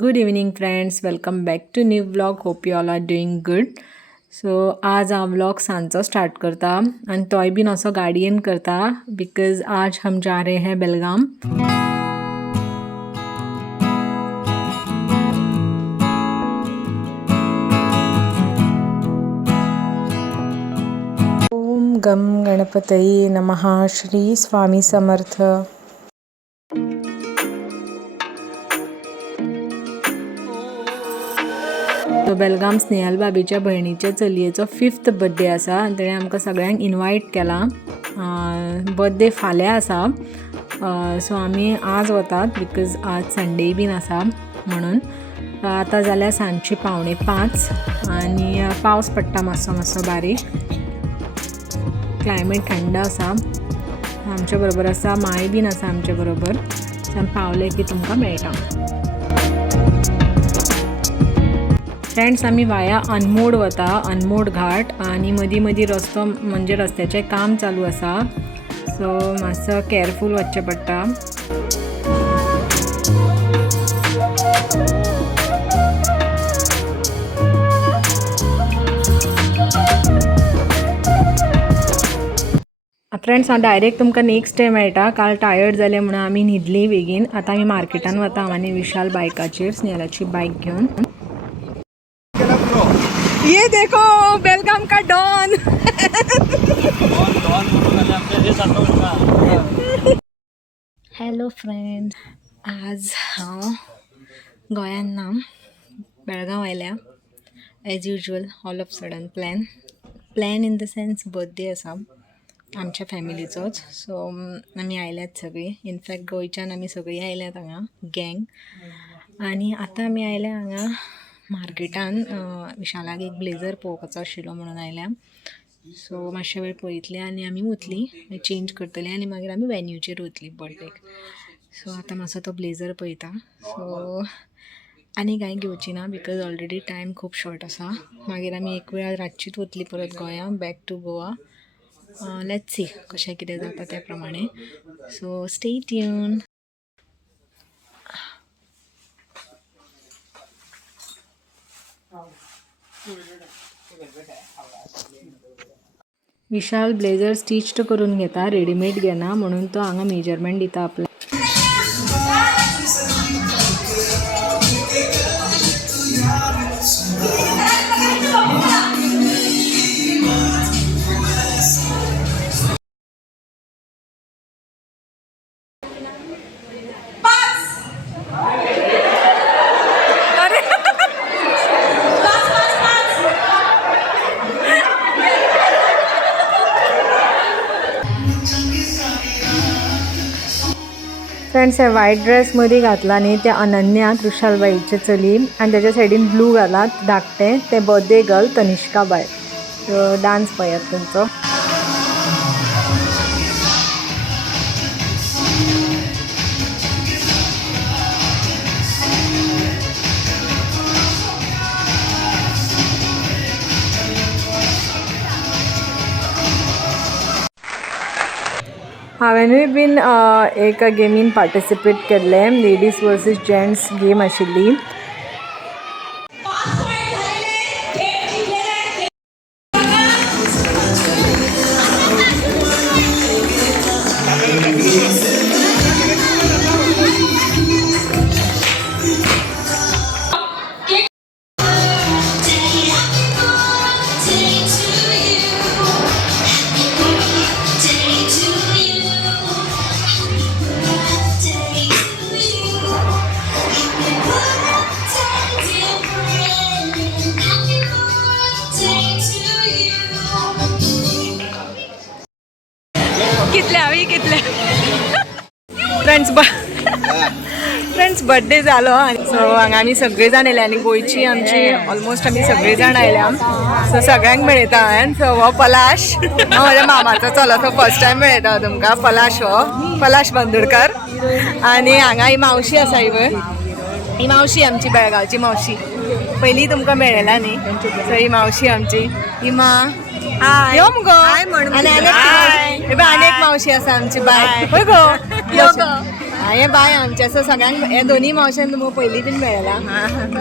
Good evening friends, welcome back to new vlog. Hope you all are doing good. So आज हांव vlog सांजचो start करता आनी तोय बीन असो गाडयेन करता बिकॉज आज हम जा रहे हैं बेलगाम. ओम गम गणपतये नमः. श्री स्वामी समर्थ. तो बेलगाम स्नेहल बाबीच्या भयणीच्या चलयेचो 5th बर्थडे आसा आनी ताणें आमकां सगळ्यांक इनवायट केला. बर्थडे फाल्यां आसा, सो आमी आज वतात बिकॉज आज संडे बीन आसा म्हणून. आतां जाल्यार सांजची 4:45 आनी पावस पडटा मातसो बारीक. क्लायमेट थंड आसा. आमच्या बरोबर आसा माय बीन आसा आमच्या बरोबर. आमी पावले की तुमकां मेळटा. फ्रेंड्स, आमी वाया अनमोड वता, अनमोड घाट, आनी मदीं मदीं रस्तो म्हणजे रस्त्याचें काम चालू आसा, सो मातसो केअरफूल वचचें पडटा. फ्रेंड्स, हांव डायरेक्ट तुमकां नेक्स्ट डे मेळटा. काल टायर्ड जालें म्हणून आमी न्हिदलीं बेगीन. आतां आमी मार्केटान वता हांव आनी विशाल बायकाचेर, स्नेहलाची बायक घेवन. ये देखो बेलगाम का डॉन. हॅलो फ्रेंड, आज हांव गोंयान ना, बेळगांव आयल्या as usual. All of sudden plan in the sense birthday आसा आमच्या फॅमिलीचोच, सो आमी आयल्यात सगळीं. इनफॅक्ट गोंयच्यान आमी सगळीं आयल्यात हांगा गँग. आनी आतां आमी आयल्या हांगा मार्केटान. विशालाक एक ब्लेझर पळोवपाचो आशिल्लो म्हणून आयल्या. सो मातशे वेळ पळयतली आनी आमी वतली, चेंज करतली आनी मागीर आमी वेन्यूचेर वतली बर्थडेक. सो आतां मातसो तो ब्लेझर पळयता. सो आनी कांय घेवची ना बिकॉज ऑलरेडी टायम खूब शॉर्ट आसा. मागीर आमी एक वेळ रातचीच वतली परत गोंया, back to Goa. Let's see कशें कितें जाता त्या प्रमाणे. So stay tuned. Vishal blazer stitched करून घेता, रेडीमेड घेना, म्हणून तो हांगा मेजरमेंट दिता आपल्या. फ्रेंड्स, हे व्हाईट ड्रेस मध्ये घातला न्ही ते अनन्या, त्रुशालबाईचे चली, आणि त्याच्या सायडीन ब्लू घालात धाकटे ते birthday girl Tanishka bye. Dance पळयात तेंचो. हांवेनूय बीन एक गेमीन पार्टिसिपेट केल्लें. लेडीज वर्सीस जेंट्स गेम आशिल्ली. फ्रेंड्स बर्थडे जालो, सो हांगा आमी सगळे जाण येयले आनी गोंयची आमची ऑलमोस्ट आमी सगळे जाण आयल्या. सो सगळ्यांक मेळयता हांवें. सो हो पलाश, म्हाज्या मामाचो चलो, तो फर्स्ट टायम मेळयता तुमकां. पलाश, हो पलाश बांदोडकर. आनी हांगा ही मावशी आसा, ही मावशी आमची बेळगांवची मावशी. पयलीं तुमकां मेळयला न्ही, सो ही मावशी आमची. ही मा यो मुगो. आनी एक मावशी आसा आमची बाय. हे बाय आमचे असं सगळ्यांक हे दोन्ही मावशांक मग पयलीं बीन मेळला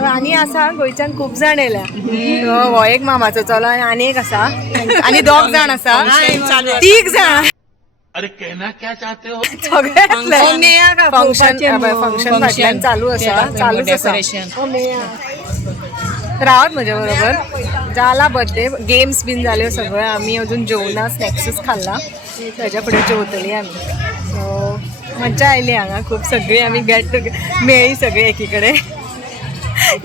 आनी आसा गोंयच्यान खूब जाण येयल्या हो एक मामाचो चलो आनी एक आसा आनी दोग जाण आसा 3 जाण अरे कहना क्या चाहते हो फंक्शन फाटल्यान चालूच आसा रावत म्हज्या बरोबर जाला बर्थडे गेम्स बीन जाल्यो सगळ्यो आमी अजून जेवना स्नॅक्सूच खाल्ला ताच्या फुडें जेवतली आमी सो मज्जा आयली हांगा खूब सगळी आमी मेळ्ळी सगळी एकी कडेन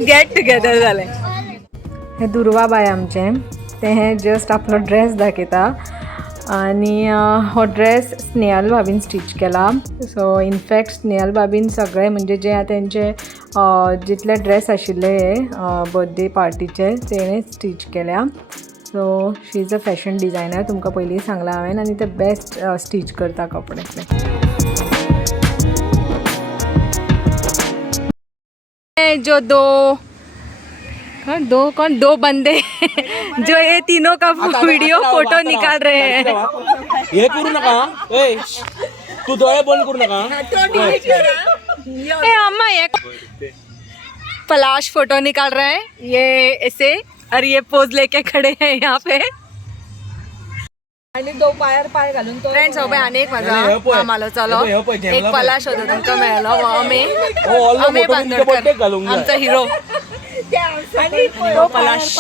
गेट टुगेदर जालें हे दुर्वा बाय आमचें तें जस्ट आपलो ड्रेस दाखयता आनी हो ड्रेस स्नेहल भाभीन स्टीच केला सो इनफॅक्ट स्नेहल भाभीन सगळे म्हणजे जे तेंचे जितले ड्रेस आशिल्ले हे बर्थडे पार्टीचे तेणें स्टीच केल्या so she is a fashion designer तुमकां पयलीं सांगलां हांवें आनी ते बेस्ट स्टीच करता कपडे जो दो बंदे जो ये तीनों का वीडियो फोटो निकाल रहे हैं ये करू नका ए तू डोळे बंद करू नका ए अम्मा ये पलाश फोटो निकाल रहे हैं ये ऐसे और ये पोज लेके खड़े हैं यहाँ पे आणि तो पायार पाय घालून तो फ्रेंड्स हो भाई अनेक मजा आम्हाला चलो एक पलाश होतो तुमका मेळलो अमे बांदोडकर आमचा हिरो पलाश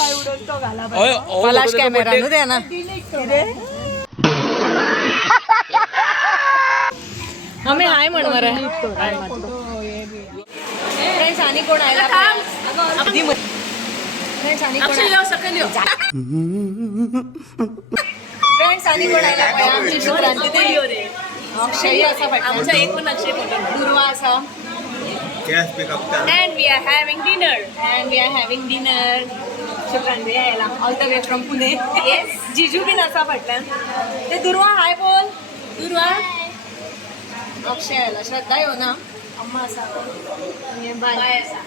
पलाश कॅमेरा न्हू ते ना अमे हाय म्हण मरे फ्रेंड्स आणि कोण आयला फ्रेंड्स आणि फ्रेंड्स आणि कोण आयला आमची शुक्रांती ते अक्षय असा आमचा एक पण अक्षय दुर्वा असा and we are having dinner Shukranti आयला all the way from Pune yes जिजू बीन असा फाटल्यान ते दुर्वा हाय बोल दुर्वा अक्षय आयला श्रद्धा येऊ ना अम्मा असा बाय असा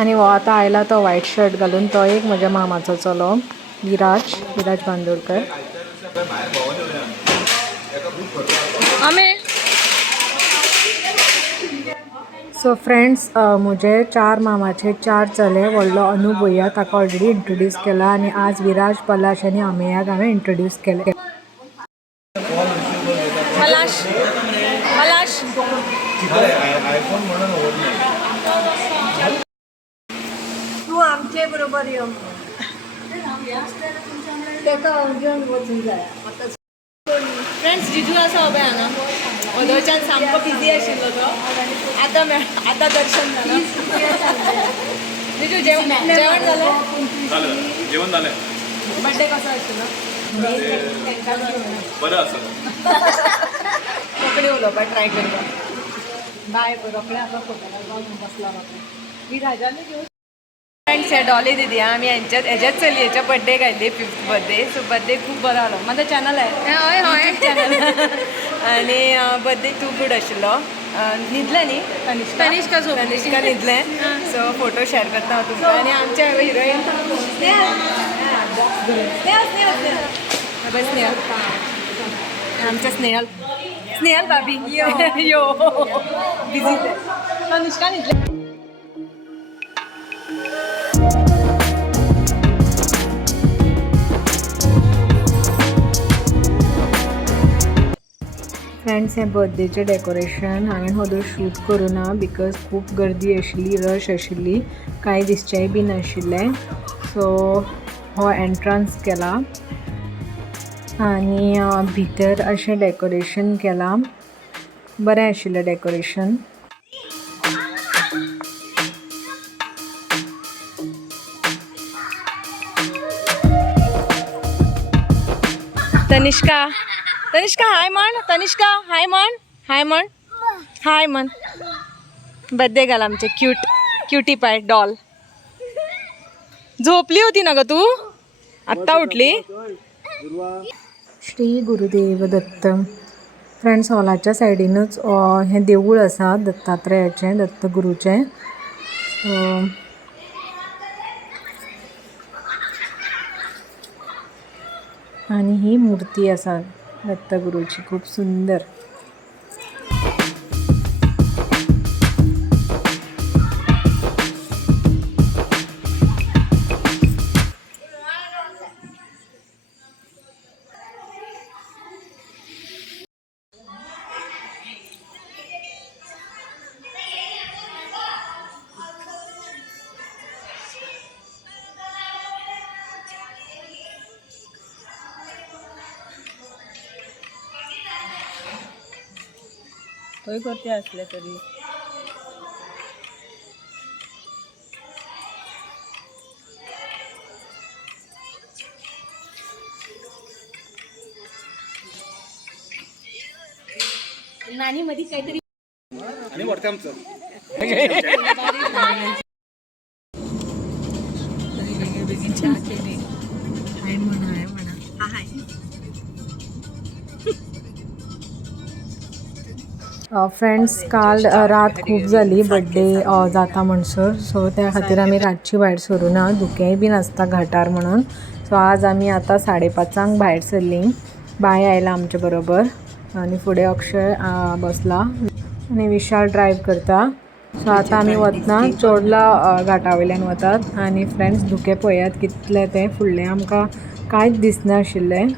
आणि हो आता आयला तो व्हाईट शर्ट घालून तो एक म्हज्या मामाचो चलो विराज बांदोडकर सो फ्रेंड्स म्हजे 4 मामाचे 4 चले व्हडलो अनु भैया ताका ऑलरेडी इंट्रोड्यूस केला आनी आज विराज पलाश आनी अमेयाक हांवें इंट्रोड्यूस केले पलाश पलाश तू आमचे बरोबर यो फ्रेंड्स जिजू आसा उबे हांगा ओदोळच्यान सामको बिजी आशिल्लो तो आतां दर्शन जालें जिजू जेवण जालें जेवण जालें बर्थडे कसो आशिल्लो बरें आसा रोखडे उलोवपाक ट्राय करता बाय रोखडे आतां फोटो बसला विराजाने घेवन फ्रेंड्स हे डॉली दिदी आमी हेच्याच चलयेच्या बर्थडे घातली 5th बर्थडे सो बर्थडे खूब बरो जालो माझा चॅनल आहे हय चॅनल आनी बर्थडे खूब गुड आशिल्लो न्हिदलें न्ही तनिष्का न्हिदलें सो फोटो शेअर करता हांव तुमकां आनी आमचे हिरोईन स्नेहल आमचे स्नेहल भाभी यो बिझी तनिष्का न्हिदलें फ्रेंड्स हे बर्थडेचे डेकोरेशन हांवें होदो शूट करूना बिकॉज खूब गर्दी आशिल्ली रश आशिल्ली कांय दिसचेंय बी नाशिल्लें सो हो एंट्रन्स केला आनी भितर अशें डेकोरेशन केलां बरें आशिल्लें डेकोरेशन तनिष्का हाय म्हण बर्थडे घाल आमचे क्यूटी पाय डॉल झोपली होती ना ग तू आत्ता उठली श्री गुरुदेव दत्त फ्रेंड्स हॉलाच्या सायडीनूच हें देवूळ आसा दत्तात्रेयाचें दत्तगुरूचें आणि ही मूर्ती असा दत्तगुरूची खूप सुंदर. थंय करते असले तरी नानी मध्ये काहीतरी आणि वरती आमचं चहा केली हाय म्हणा, हाय म्हणा. हाय फ्रेंड्स काल रात खूप जाली बड्डे जाता म्हणसर, सो त्या खातीर आमी रातची भायर सरुना, धुकेंय बीन आसता घाटार म्हणून. सो आज आमी आतां 5:30 भायर सरलीं. बाय आयला आमचे बरोबर आनी फुडें अक्षय बसला आनी विशाल ड्रायव्ह करता. सो आतां आमी वतना चोडला घाटा वयल्यान वतात. आनी फ्रेंड्स धुकें पळयात कितले तें फुडलें आमकां कांयच दिसनाशिल्लें.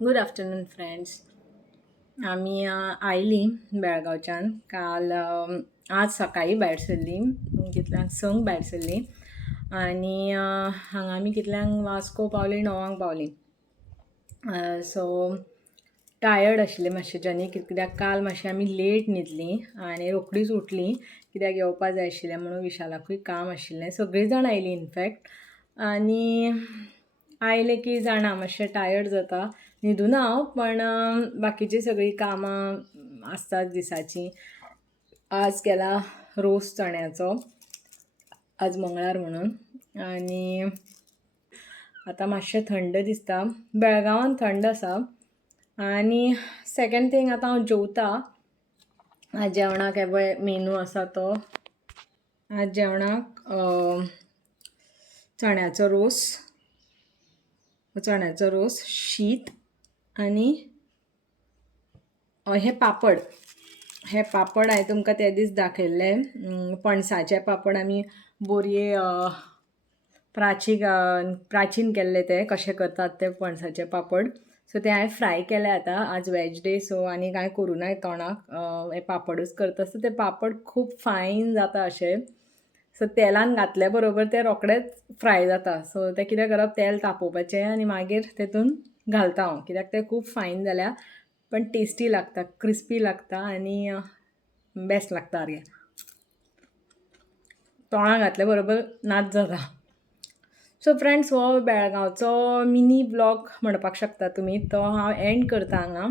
Good afternoon friends. आमी आयलीं बेळगांवच्यान काल आज सकाळी भायर सरलीं, कितल्यांक 6 भायर सरलीं आनी हांगा आमी कितल्यांक वास्को पावलीं 9 पावलीं. सो टायर्ड आशिल्लें मातशें जर्नी, कित्याक काल मातशें आमी लेट न्हिदलीं आनी रोखडीच उठलीं कित्याक येवपा जाय आशिल्लें म्हणून विशालाकूय काम आशिल्लें. सगळीं जाण आयलीं इनफॅक्ट. आनी आयलें की जाणा मातशें टायर्ड जाता. न्हिदूना हांव, पण बाकीची सगळीं कामां आसतात दिसाची. आज केला रोस चण्याचो, आज मंगळार म्हणून. आनी आतां मातशें थंड दिसता, बेळगांवान थंड आसा. आनी सेकेंड थींग आतां हांव जेवता. आज जेवणाक हे मेनू आसा तो, आज जेवणाक चण्याचो रोस, शीत आनी हे पापड हांवें तुमकां ते दीस दाखयल्ले. पणसाचे पापड आमी बोरये प्राचीन केल्ले, ते कशें करतात ते पणसाचे पापड. सो ते हांवें फ्राय केले आतां. आज वेज डे, सो आनी कांय करूं तोंडाक, हे पापडूच करता. सो ते पापड खूब फायन जाता अशे. सो तेलान घातल्या बरोबर ते रोकडेच फ्राय जाता. सो ते कितें करप, तेल तापोवपाचें आनी मागीर तेतून घालता हांव, कित्याक ते खूब फायन जाल्या, पण टेस्टी लागता, क्रिस्पी लागता आनी बेस्ट लागता. आरे तोंडाक घातल्या बरोबर नाच जाता. सो फ्रेंड्स, हो बेळगांवचो मिनी ब्लॉग म्हणपाक शकता तुमी, तो हांव एंड करता हांगा.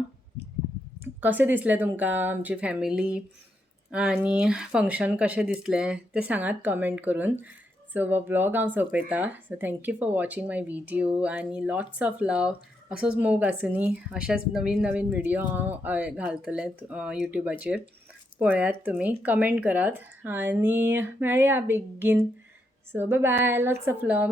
कशें दिसलें तुमकां आमची फॅमिली आनी फंक्शन कशें दिसलें ते सांगात कमेंट करून. सो हो ब्लॉग हांव सोंपयता. So thank you for watching my video आनी लॉट्स ऑफ लव. असोच मोग आसुनी अशेच नवीन नवीन व्हिडिओ हांव घालतलें युट्यूबाचेर. पळयात तुमी, कमेंट करात आनी मेळया बेगीन. So bye bye, lots of love.